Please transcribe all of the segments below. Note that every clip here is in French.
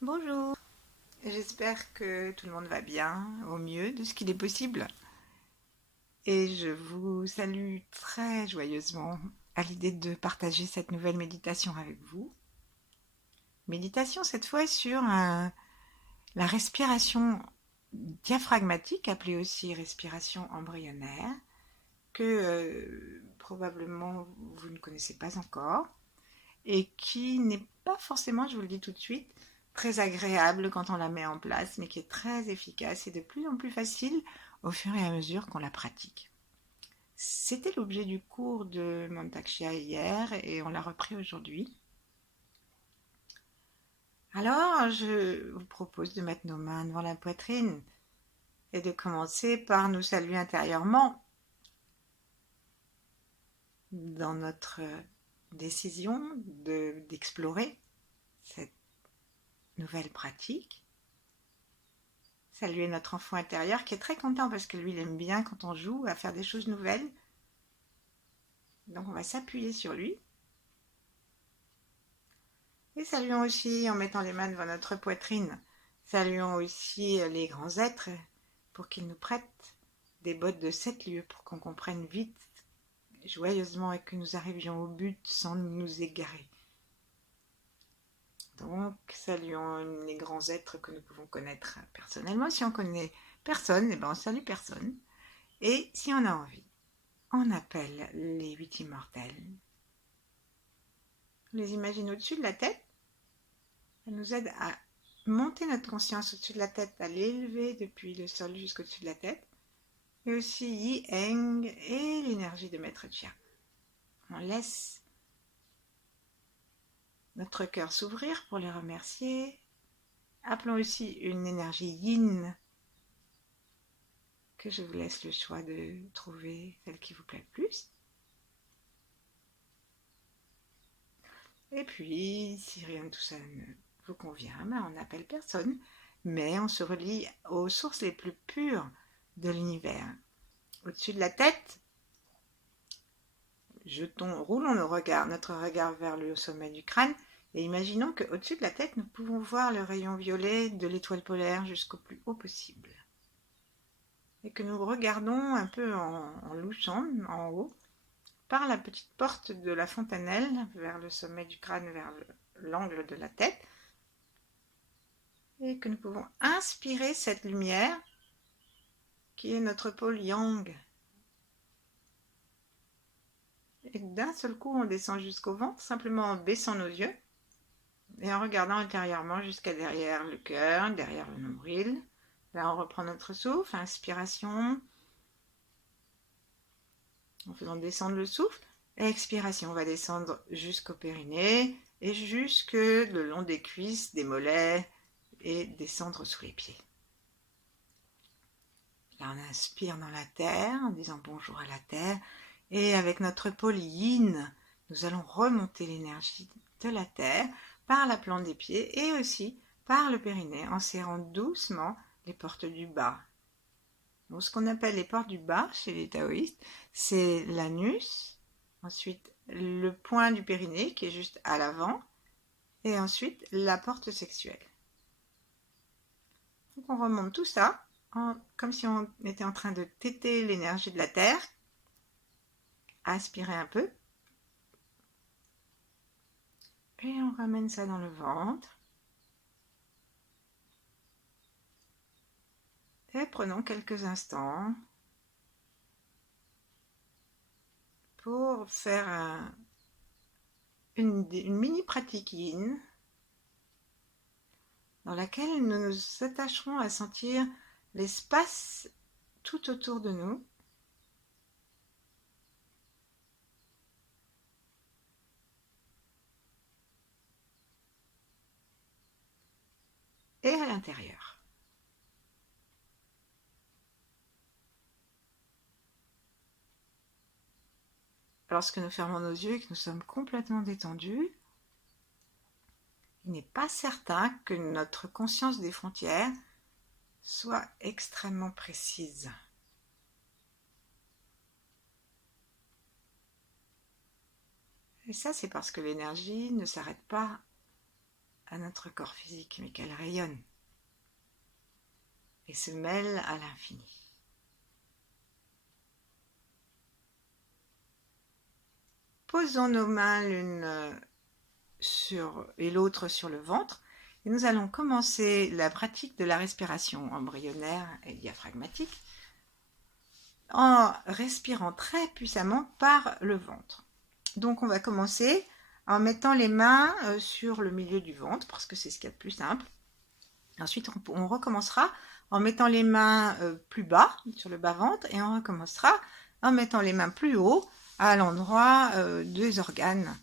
Bonjour, j'espère que tout le monde va bien, au mieux de ce qu'il est possible. Et je vous salue très joyeusement à l'idée de partager cette nouvelle méditation avec vous. Méditation cette fois sur la respiration diaphragmatique, appelée aussi respiration embryonnaire, que probablement vous ne connaissez pas encore, et qui n'est pas forcément, je vous le dis tout de suite, très agréable quand on la met en place, mais qui est très efficace et de plus en plus facile au fur et à mesure qu'on la pratique. C'était l'objet du cours de Montakshia hier et on l'a repris aujourd'hui. Alors, je vous propose de mettre nos mains devant la poitrine et de commencer par nous saluer intérieurement dans notre décision d'explorer cette nouvelle pratique. Saluer notre enfant intérieur qui est très content parce que lui, il aime bien quand on joue à faire des choses nouvelles. Donc on va s'appuyer sur lui. Et saluons aussi en mettant les mains devant notre poitrine. Saluons aussi les grands êtres pour qu'ils nous prêtent des bottes de 7 lieues pour qu'on comprenne vite, joyeusement et que nous arrivions au but sans nous égarer. Donc saluons les grands êtres que nous pouvons connaître personnellement. Si on connaît personne, eh ben on salue personne. Et si on a envie, on appelle les 8 immortels. On les imagine au-dessus de la tête. Elle nous aide à monter notre conscience au-dessus de la tête, à l'élever depuis le sol jusqu'au-dessus de la tête. Et aussi Yi Heng et l'énergie de Maître Chia. On laisse notre cœur s'ouvrir pour les remercier. Appelons aussi une énergie Yin que je vous laisse le choix de trouver celle qui vous plaît le plus. Et puis, si rien de tout ça ne vous convient, ben on n'appelle personne, mais on se relie aux sources les plus pures de l'univers. Au-dessus de la tête, roulons notre regard vers le sommet du crâne et imaginons qu'au-dessus de la tête, nous pouvons voir le rayon violet de l'étoile polaire jusqu'au plus haut possible. Et que nous regardons un peu en louchant en haut par la petite porte de la fontanelle vers le sommet du crâne, vers l'angle de la tête, et que nous pouvons inspirer cette lumière qui est notre pôle yang. Et d'un seul coup, on descend jusqu'au ventre, simplement en baissant nos yeux et en regardant intérieurement jusqu'à derrière le cœur, derrière le nombril. Là, on reprend notre souffle, inspiration, en faisant descendre le souffle. Expiration, on va descendre jusqu'au périnée et jusque le long des cuisses, des mollets et descendre sous les pieds. Là, on inspire dans la terre en disant bonjour à la terre. Et avec notre pôle yin, nous allons remonter l'énergie de la terre par la plante des pieds et aussi par le périnée en serrant doucement les portes du bas. Donc, ce qu'on appelle les portes du bas chez les taoïstes, c'est l'anus, ensuite le point du périnée qui est juste à l'avant et ensuite la porte sexuelle. Donc on remonte tout ça comme si on était en train de téter l'énergie de la terre. Aspirer un peu. Et on ramène ça dans le ventre. Et prenons quelques instants pour faire une mini pratique yin dans laquelle nous nous attacherons à sentir l'espace tout autour de nous. Et à l'intérieur. Lorsque nous fermons nos yeux et que nous sommes complètement détendus, il n'est pas certain que notre conscience des frontières soit extrêmement précise. Et ça, c'est parce que l'énergie ne s'arrête pas à notre corps physique, mais qu'elle rayonne et se mêle à l'infini. Posons nos mains l'une et l'autre sur le ventre et nous allons commencer la pratique de la respiration embryonnaire et diaphragmatique en respirant très puissamment par le ventre. Donc on va commencer en mettant les mains sur le milieu du ventre parce que c'est ce qu'il y a de plus simple. Ensuite on recommencera en mettant les mains plus bas sur le bas-ventre et on recommencera en mettant les mains plus haut à l'endroit des organes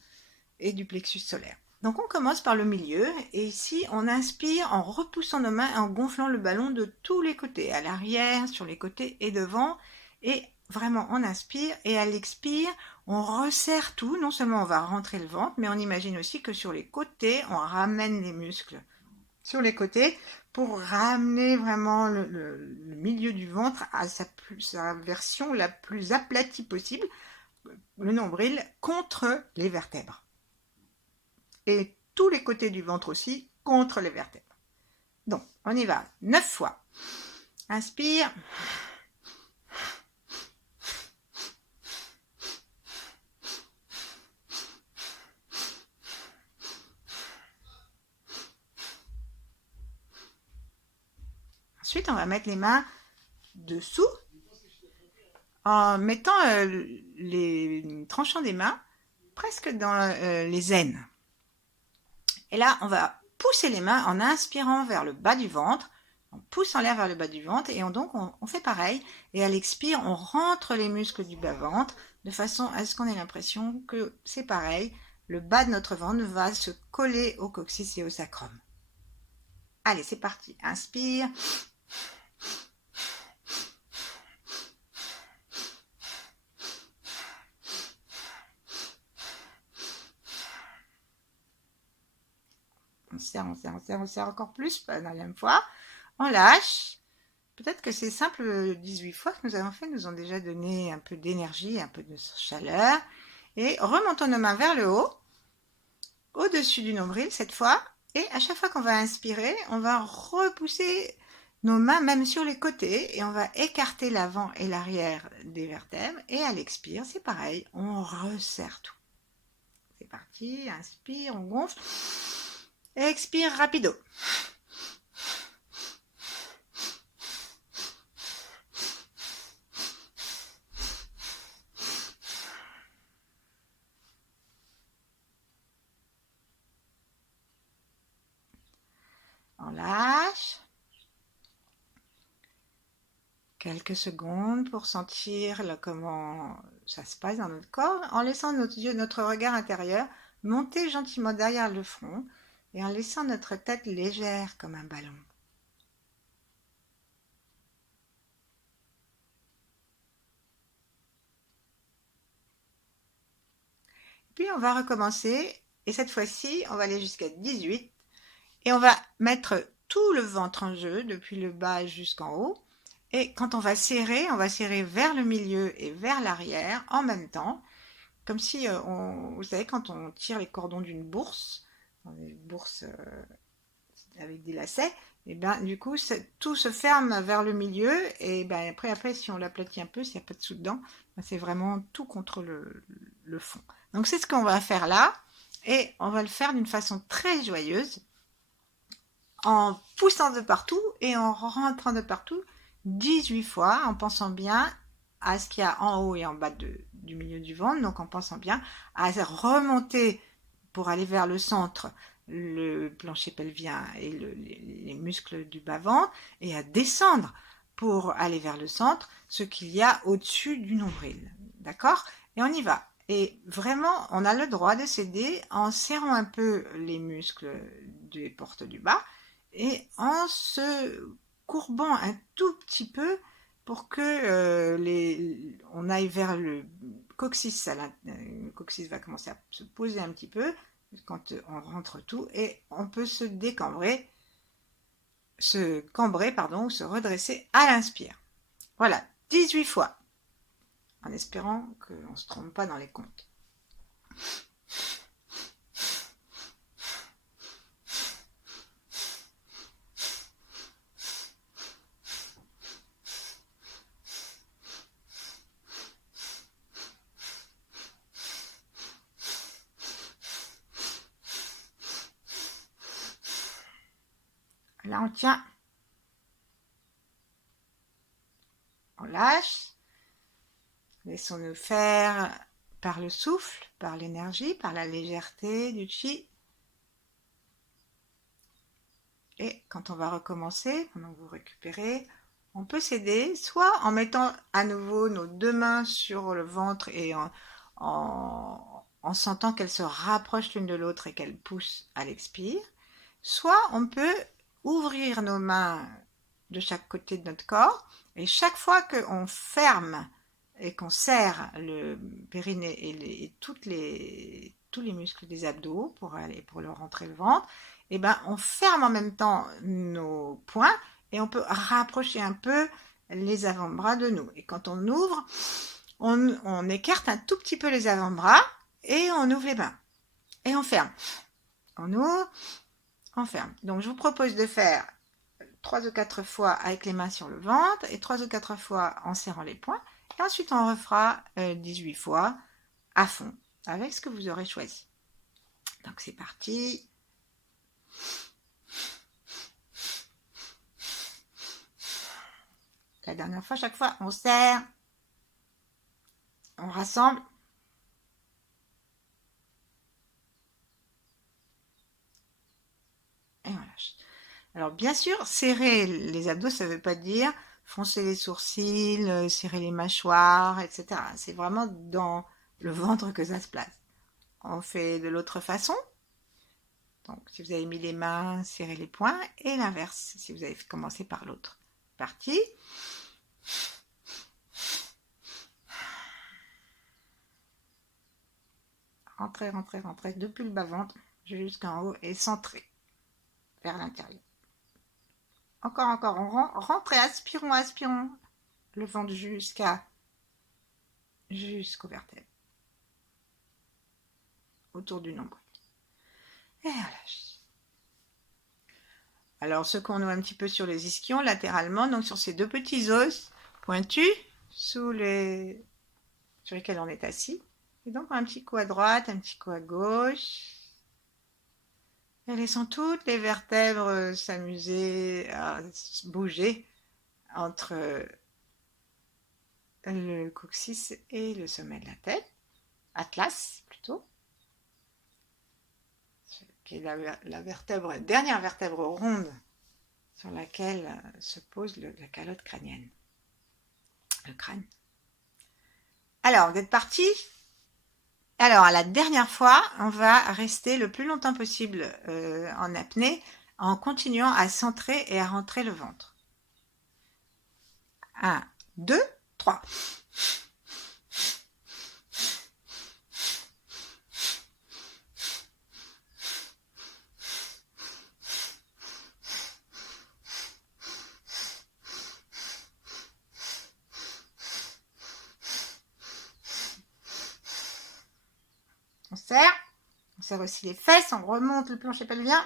et du plexus solaire. Donc on commence par le milieu et ici on inspire en repoussant nos mains et en gonflant le ballon de tous les côtés, à l'arrière, sur les côtés et devant. Et vraiment on inspire et à l'expire on resserre tout. Non seulement on va rentrer le ventre, mais on imagine aussi que sur les côtés on ramène les muscles sur les côtés pour ramener vraiment le milieu du ventre à sa version la plus aplatie possible, le nombril contre les vertèbres. Et tous les côtés du ventre aussi contre les vertèbres. Donc, on y va 9 fois. Inspire. Ensuite, on va mettre les mains dessous en mettant les tranchants des mains presque dans les aines. Et là, on va pousser les mains en inspirant vers le bas du ventre, on pousse en l'air vers le bas du ventre et on fait pareil. Et à l'expire, on rentre les muscles du bas-ventre de façon à ce qu'on ait l'impression que c'est pareil, le bas de notre ventre va se coller au coccyx et au sacrum. Allez, c'est parti. Inspire. On serre encore plus, la deuxième fois. On lâche. Peut-être que ces simples 18 fois que nous avons fait nous ont déjà donné un peu d'énergie, un peu de chaleur. Et remontons nos mains vers le haut, au-dessus du nombril cette fois. Et à chaque fois qu'on va inspirer, on va repousser nos mains même sur les côtés et on va écarter l'avant et l'arrière des vertèbres. Et à l'expire, c'est pareil, on resserre tout. C'est parti, inspire, on gonfle. Expire rapido. On lâche. Quelques secondes pour sentir comment ça se passe dans notre corps, en laissant notre regard intérieur monter gentiment derrière le front et en laissant notre tête légère comme un ballon. Puis on va recommencer et cette fois-ci on va aller jusqu'à 18 et on va mettre tout le ventre en jeu depuis le bas jusqu'en haut. Et quand on va serrer vers le milieu et vers l'arrière en même temps, comme si, vous savez, quand on tire les cordons d'une bourse, une bourse avec des lacets, et ben du coup, tout se ferme vers le milieu, et ben après, si on l'aplatit un peu, s'il n'y a pas de sous dedans, ben, c'est vraiment tout contre le fond. Donc c'est ce qu'on va faire là, et on va le faire d'une façon très joyeuse, en poussant de partout et en rentrant de partout, 18 fois, en pensant bien à ce qu'il y a en haut et en bas du milieu du ventre, donc en pensant bien à remonter pour aller vers le centre le plancher pelvien et les muscles du bas-ventre, et à descendre pour aller vers le centre ce qu'il y a au-dessus du nombril. D'accord? Et on y va. Et vraiment, on a le droit de s'aider en serrant un peu les muscles des portes du bas et en se courbant un tout petit peu pour que on aille vers le coccyx. Le coccyx va commencer à se poser un petit peu quand on rentre tout et on peut se décambrer, ou se redresser à l'inspire. Voilà, 18 fois, en espérant qu'on ne se trompe pas dans les comptes. Là, on tient. On lâche. Laissons-nous faire par le souffle, par l'énergie, par la légèreté du chi. Et quand on va recommencer, pendant que vous récupérez, on peut s'aider soit en mettant à nouveau nos deux mains sur le ventre et en sentant qu'elles se rapprochent l'une de l'autre et qu'elles poussent à l'expire, soit on peut ouvrir nos mains de chaque côté de notre corps et chaque fois qu'on ferme et qu'on serre le périnée et tous les muscles des abdos pour leur rentrer le ventre, et ben on ferme en même temps nos poings et on peut rapprocher un peu les avant-bras de nous. Et quand on ouvre, on écarte un tout petit peu les avant-bras et on ouvre les mains. Et on ferme. On ouvre, on ferme. Donc je vous propose de faire 3 ou 4 fois avec les mains sur le ventre et 3 ou 4 fois en serrant les poings. Et ensuite on refera 18 fois à fond avec ce que vous aurez choisi. Donc c'est parti. La dernière fois, chaque fois, on serre, on rassemble. Et on lâche. Alors bien sûr, serrer les abdos, ça ne veut pas dire froncer les sourcils, serrer les mâchoires, etc. C'est vraiment dans le ventre que ça se place. On fait de l'autre façon. Donc si vous avez mis les mains, serrez les poings. Et l'inverse, si vous avez commencé par l'autre. Parti. Rentrez, rentrez, rentrez depuis le bas-ventre jusqu'en haut et centrez vers l'intérieur. Encore, encore, on rentre et aspirons, aspirons le ventre jusqu'aux vertèbres. Autour du nombril. Et on lâche. Alors, secouons-nous un petit peu sur les ischions latéralement, donc sur ces deux petits os pointus sur lesquels on est assis. Et donc, un petit coup à droite, un petit coup à gauche. Et laissons toutes les vertèbres s'amuser à bouger entre le coccyx et le sommet de la tête. Atlas, plutôt. Qui est la dernière vertèbre ronde sur laquelle se pose la calotte crânienne. Le crâne. Alors, vous êtes partis? Alors, à la dernière fois, on va rester le plus longtemps possible en apnée en continuant à centrer et à rentrer le ventre. 1, 2, 3. On serre aussi les fesses, on remonte le plancher pelvien.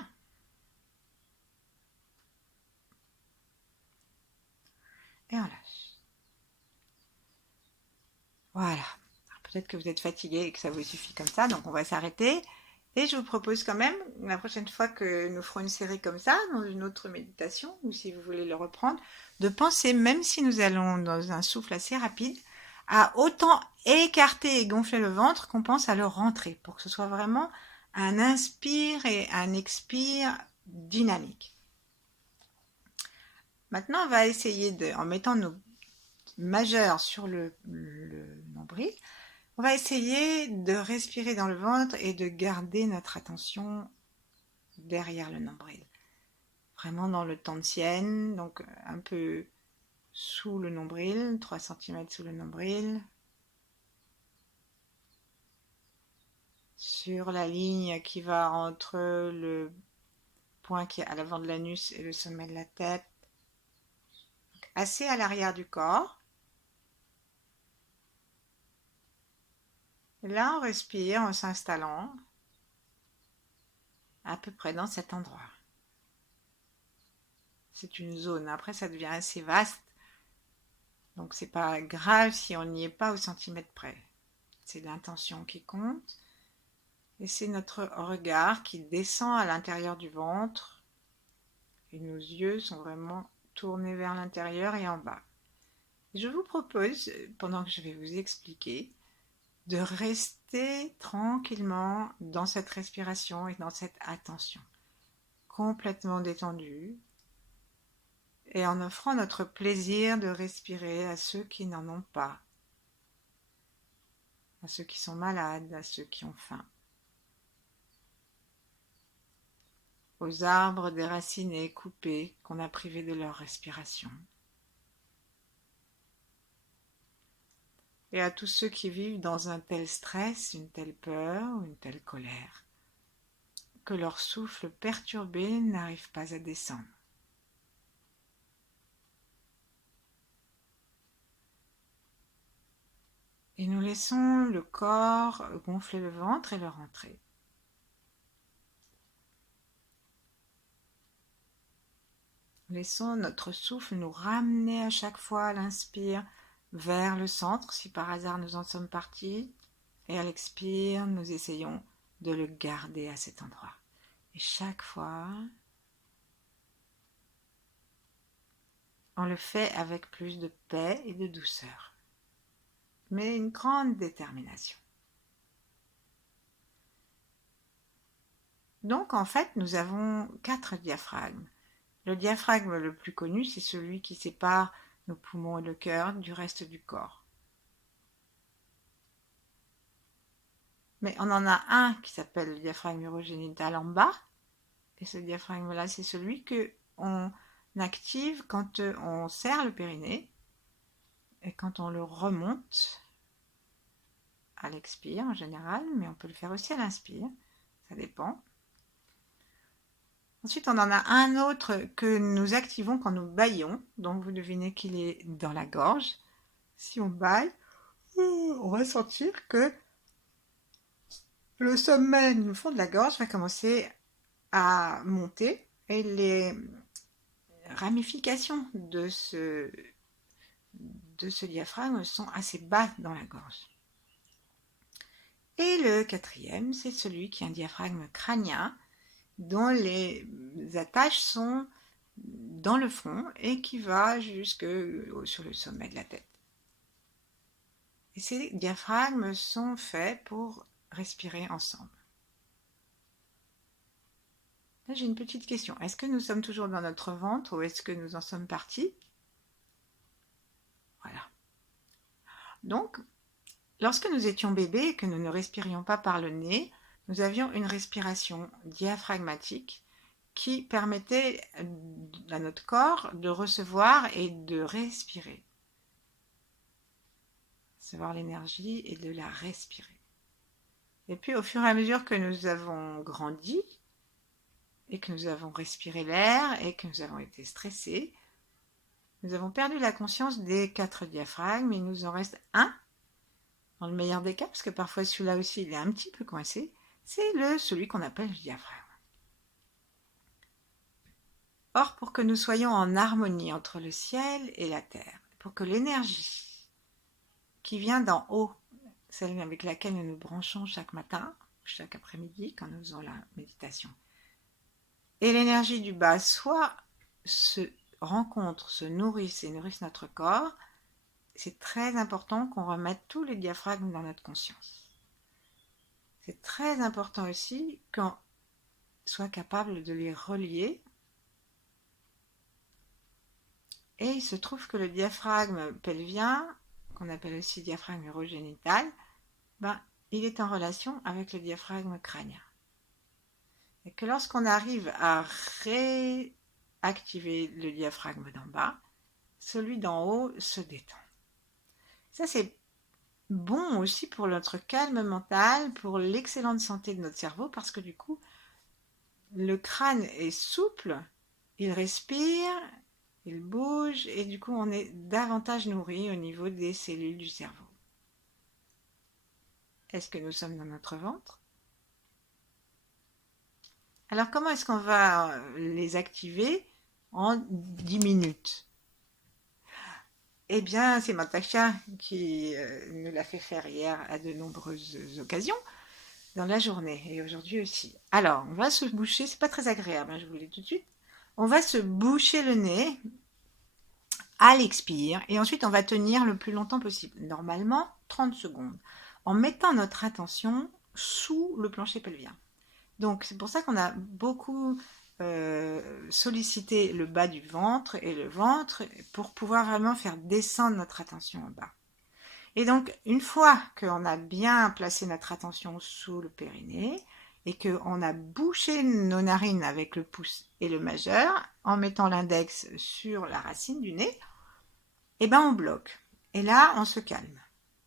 Et on lâche. Voilà. Peut-être que vous êtes fatigué et que ça vous suffit comme ça, donc on va s'arrêter. Et je vous propose quand même, la prochaine fois que nous ferons une série comme ça, dans une autre méditation, ou si vous voulez le reprendre, de penser, même si nous allons dans un souffle assez rapide, à autant écarter et gonfler le ventre qu'on pense à le rentrer, pour que ce soit vraiment un inspire et un expire dynamique. Maintenant, on va essayer, en mettant nos majeurs sur le nombril, on va essayer de respirer dans le ventre et de garder notre attention derrière le nombril. Vraiment dans le Tantian, donc un peu sous le nombril, 3 cm sous le nombril. Sur la ligne qui va entre le point qui est à l'avant de l'anus et le sommet de la tête. Donc, assez à l'arrière du corps. Et là, on respire en s'installant à peu près dans cet endroit. C'est une zone. Après, ça devient assez vaste. Donc, c'est pas grave si on n'y est pas au centimètre près. C'est l'intention qui compte. Et c'est notre regard qui descend à l'intérieur du ventre et nos yeux sont vraiment tournés vers l'intérieur et en bas. Je vous propose, pendant que je vais vous expliquer, de rester tranquillement dans cette respiration et dans cette attention, complètement détendue, et en offrant notre plaisir de respirer à ceux qui n'en ont pas, à ceux qui sont malades, à ceux qui ont faim, aux arbres déracinés, coupés, qu'on a privés de leur respiration, et à tous ceux qui vivent dans un tel stress, une telle peur ou une telle colère, que leur souffle perturbé n'arrive pas à descendre. Et nous laissons le corps gonfler le ventre et le rentrer. Laissons notre souffle nous ramener à chaque fois à l'inspire vers le centre, si par hasard nous en sommes partis, et à l'expire, nous essayons de le garder à cet endroit. Et chaque fois, on le fait avec plus de paix et de douceur, mais une grande détermination. Donc en fait, nous avons 4 diaphragmes. Le diaphragme le plus connu, c'est celui qui sépare nos poumons et le cœur du reste du corps. Mais on en a un qui s'appelle le diaphragme urogénital en bas, et ce diaphragme-là, c'est celui qu'on active quand on serre le périnée et quand on le remonte à l'expire en général, mais on peut le faire aussi à l'inspire, ça dépend. Ensuite, on en a un autre que nous activons quand nous bâillons, donc vous devinez qu'il est dans la gorge. Si on bâille, on va sentir que le sommet du fond de la gorge va commencer à monter et les ramifications de ce diaphragme sont assez bas dans la gorge. Et le quatrième, c'est celui qui est un diaphragme crânien dont les attaches sont dans le front et qui va jusque sur le sommet de la tête. Et ces diaphragmes sont faits pour respirer ensemble. Là, j'ai une petite question. Est-ce que nous sommes toujours dans notre ventre ou est-ce que nous en sommes partis? Voilà. Donc, lorsque nous étions bébés et que nous ne respirions pas par le nez, nous avions une respiration diaphragmatique qui permettait à notre corps de recevoir et de respirer. Recevoir l'énergie et de la respirer. Et puis au fur et à mesure que nous avons grandi et que nous avons respiré l'air et que nous avons été stressés, nous avons perdu la conscience des 4 diaphragmes et il nous en reste un, dans le meilleur des cas, parce que parfois celui-là aussi il est un petit peu coincé, c'est celui qu'on appelle le diaphragme. Or, pour que nous soyons en harmonie entre le ciel et la terre, pour que l'énergie qui vient d'en haut, celle avec laquelle nous nous branchons chaque matin, chaque après-midi, quand nous faisons la méditation, et l'énergie du bas, soit se rencontrent, se nourrissent et nourrissent notre corps, c'est très important qu'on remette tous les diaphragmes dans notre conscience. C'est très important aussi qu'on soit capable de les relier. Et il se trouve que le diaphragme pelvien, qu'on appelle aussi diaphragme urogénital, il est en relation avec le diaphragme crânien. Et que lorsqu'on arrive à réactiver le diaphragme d'en bas, celui d'en haut se détend. Ça, c'est bon aussi pour notre calme mental, pour l'excellente santé de notre cerveau, parce que du coup, le crâne est souple, il respire, il bouge, et du coup, on est davantage nourri au niveau des cellules du cerveau. Est-ce que nous sommes dans notre ventre? Alors, comment est-ce qu'on va les activer en 10 minutes? Eh bien, c'est Natacha qui nous l'a fait faire hier à de nombreuses occasions dans la journée et aujourd'hui aussi. Alors, on va se boucher, c'est pas très agréable, je vous le dis tout de suite. On va se boucher le nez à l'expire et ensuite on va tenir le plus longtemps possible, normalement 30 secondes, en mettant notre attention sous le plancher pelvien. Donc c'est pour ça qu'on a beaucoup sollicité le bas du ventre et le ventre pour pouvoir vraiment faire descendre notre attention en bas. Et donc une fois qu'on a bien placé notre attention sous le périnée et qu'on a bouché nos narines avec le pouce et le majeur en mettant l'index sur la racine du nez, et ben on bloque. Et là on se calme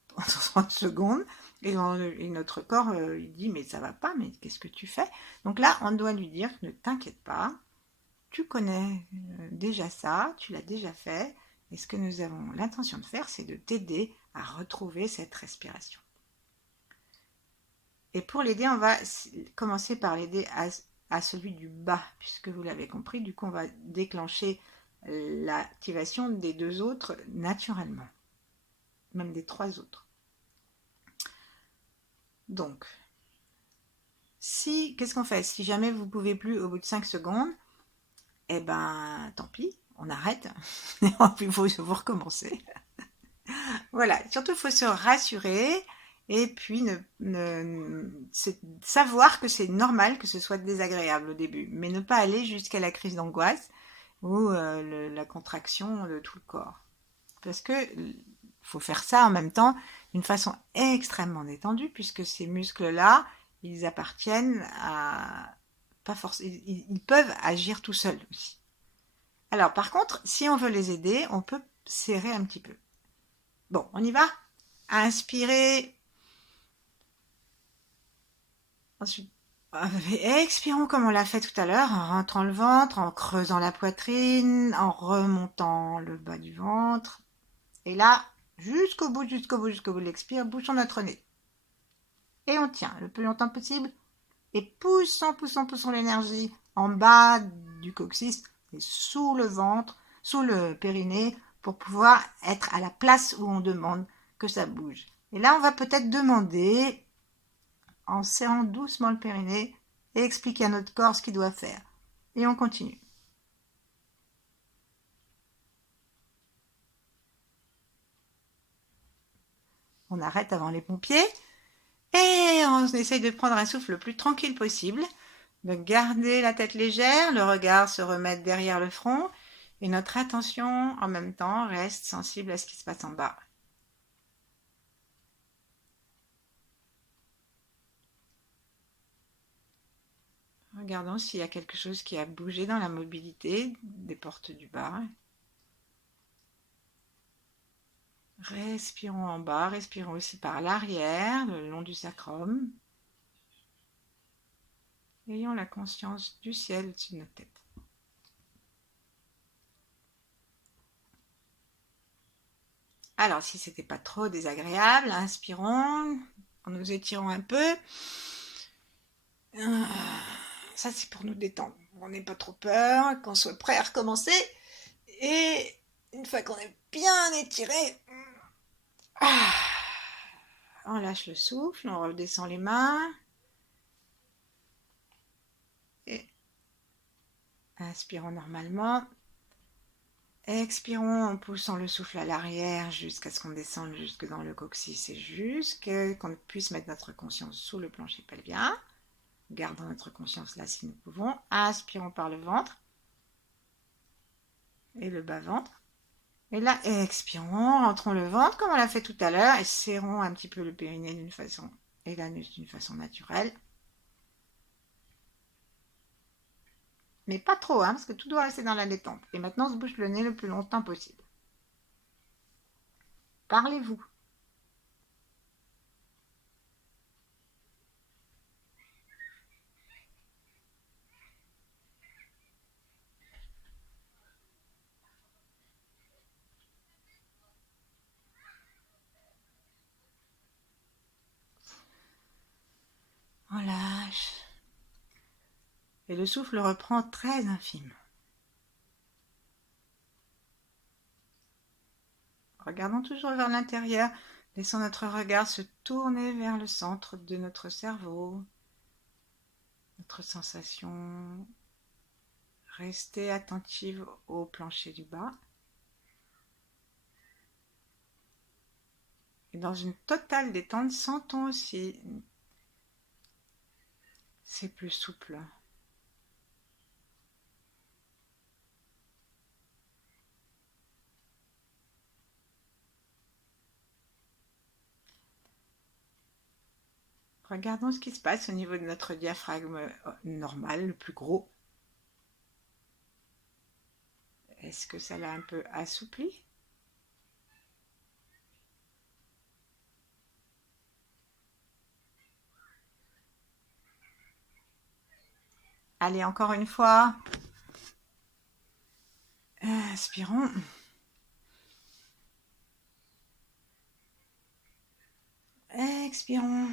pendant 30 secondes. Et notre corps, il dit, mais ça va pas, mais qu'est-ce que tu fais? Donc là, on doit lui dire, ne t'inquiète pas, tu connais déjà ça, tu l'as déjà fait, et ce que nous avons l'intention de faire, c'est de t'aider à retrouver cette respiration. Et pour l'aider, on va commencer par l'aider à celui du bas, puisque vous l'avez compris, du coup, on va déclencher l'activation des deux autres naturellement, même des trois autres. Donc, qu'est-ce qu'on fait? Si jamais vous ne pouvez plus au bout de 5 secondes, eh ben, tant pis, on arrête. Il faut vous recommencer. Voilà, surtout, il faut se rassurer et puis savoir que c'est normal que ce soit désagréable au début, mais ne pas aller jusqu'à la crise d'angoisse ou la contraction de tout le corps. Parce que faut faire ça en même temps d'une façon extrêmement détendue, puisque ces muscles-là, ils appartiennent à... pas forcément, ils peuvent agir tout seuls aussi. Alors par contre, si on veut les aider, on peut serrer un petit peu. Bon, on y va? Inspirez. Ensuite, expirons comme on l'a fait tout à l'heure, en rentrant le ventre, en creusant la poitrine, en remontant le bas du ventre. Et là, jusqu'au bout de l'expire, bouchons notre nez. Et on tient le plus longtemps possible. Et poussons l'énergie en bas du coccyx et sous le ventre, sous le périnée, pour pouvoir être à la place où on demande que ça bouge. Et là, on va peut-être demander, en serrant doucement le périnée, et expliquer à notre corps ce qu'il doit faire. Et on continue. On arrête avant les pompiers. Et on essaye de prendre un souffle le plus tranquille possible, de garder la tête légère, le regard se remettre derrière le front, et notre attention, en même temps, reste sensible à ce qui se passe en bas. Regardons s'il y a quelque chose qui a bougé dans la mobilité des portes du bas. Respirons en bas, respirons aussi par l'arrière, le long du sacrum. Ayons la conscience du ciel au-dessus de notre tête. Alors, si c'était pas trop désagréable, inspirons, en nous étirant un peu. Ça, c'est pour nous détendre. On n'ait pas trop peur, qu'on soit prêt à recommencer. Et une fois qu'on est bien étiré, on lâche le souffle, on redescend les mains. Et inspirons normalement. Expirons en poussant le souffle à l'arrière jusqu'à ce qu'on descende jusque dans le coccyx et qu'on puisse mettre notre conscience sous le plancher pelvien. Gardons notre conscience là si nous pouvons. Inspirons par le ventre et le bas-ventre. Et là, expirons, rentrons le ventre comme on l'a fait tout à l'heure et serrons un petit peu le périnée d'une façon et l'anus d'une façon naturelle. Mais pas trop, parce que tout doit rester dans la détente. Et maintenant, on se bouche le nez le plus longtemps possible. Parlez-vous. On lâche. Et le souffle reprend très infime. Regardons toujours vers l'intérieur. Laissons notre regard se tourner vers le centre de notre cerveau. Notre sensation Restez attentive au plancher du bas. Et dans une totale détente, sentons aussi, c'est plus souple. Regardons ce qui se passe au niveau de notre diaphragme normal, le plus gros. Est-ce que ça l'a un peu assoupli? Allez, encore une fois. Inspirons. Expirons.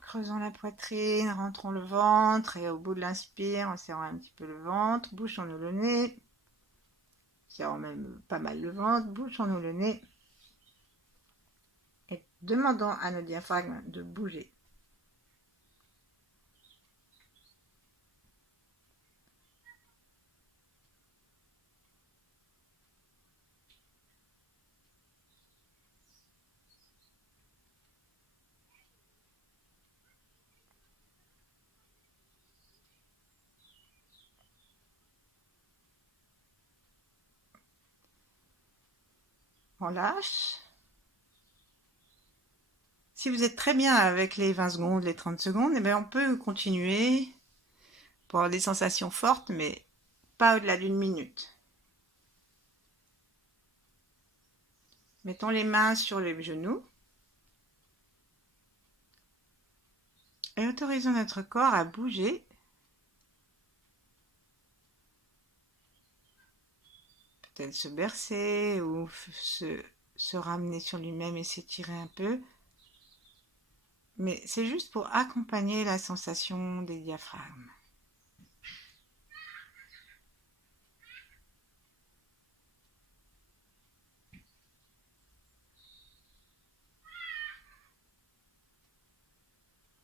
Creusons la poitrine, rentrons le ventre et au bout de l'inspire, on serrant un petit peu le ventre, bouchons-nous le nez. Serrons même pas mal le ventre, bouchons-nous le nez. Et demandons à nos diaphragmes de bouger. On lâche. Si vous êtes très bien avec les 20 secondes, les 30 secondes, eh bien on peut continuer pour avoir des sensations fortes, mais pas au-delà d'une minute. Mettons les mains sur les genoux et autorisons notre corps à bouger. Peut-être se bercer ou se ramener sur lui-même et s'étirer un peu. Mais c'est juste pour accompagner la sensation des diaphragmes.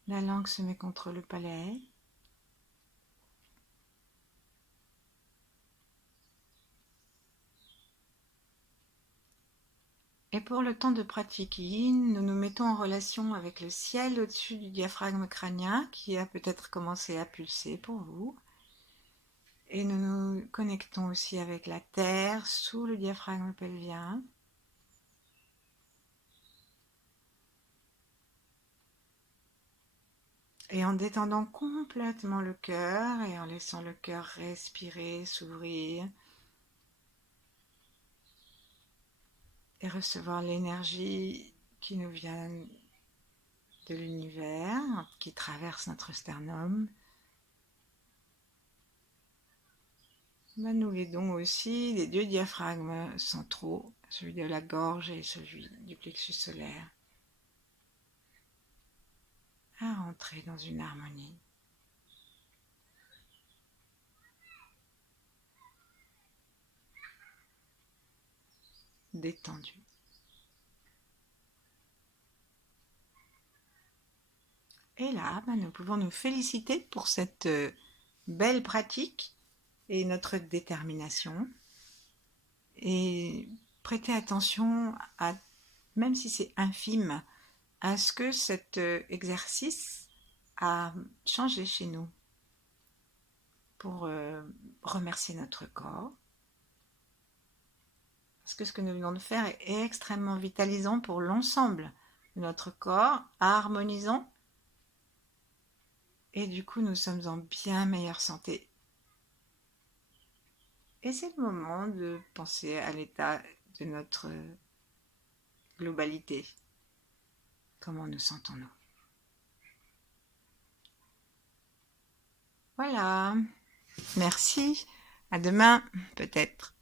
La langue se met contre le palais. Et pour le temps de pratique yin, nous nous mettons en relation avec le ciel au-dessus du diaphragme crânien qui a peut-être commencé à pulser pour vous. Et nous nous connectons aussi avec la terre sous le diaphragme pelvien. Et en détendant complètement le cœur et en laissant le cœur respirer, s'ouvrir et recevoir l'énergie qui nous vient de l'univers, qui traverse notre sternum. Nous l'aidons aussi les deux diaphragmes centraux, celui de la gorge et celui du plexus solaire, à rentrer dans une harmonie. Détendue. Et là, nous pouvons nous féliciter pour cette belle pratique et notre détermination. Et prêter attention à, même si c'est infime, à ce que cet exercice a changé chez nous pour remercier notre corps. Parce que ce que nous venons de faire est extrêmement vitalisant pour l'ensemble de notre corps, harmonisant. Et du coup, nous sommes en bien meilleure santé. Et c'est le moment de penser à l'état de notre globalité. Comment nous sentons-nous? Voilà. Merci. À demain, peut-être.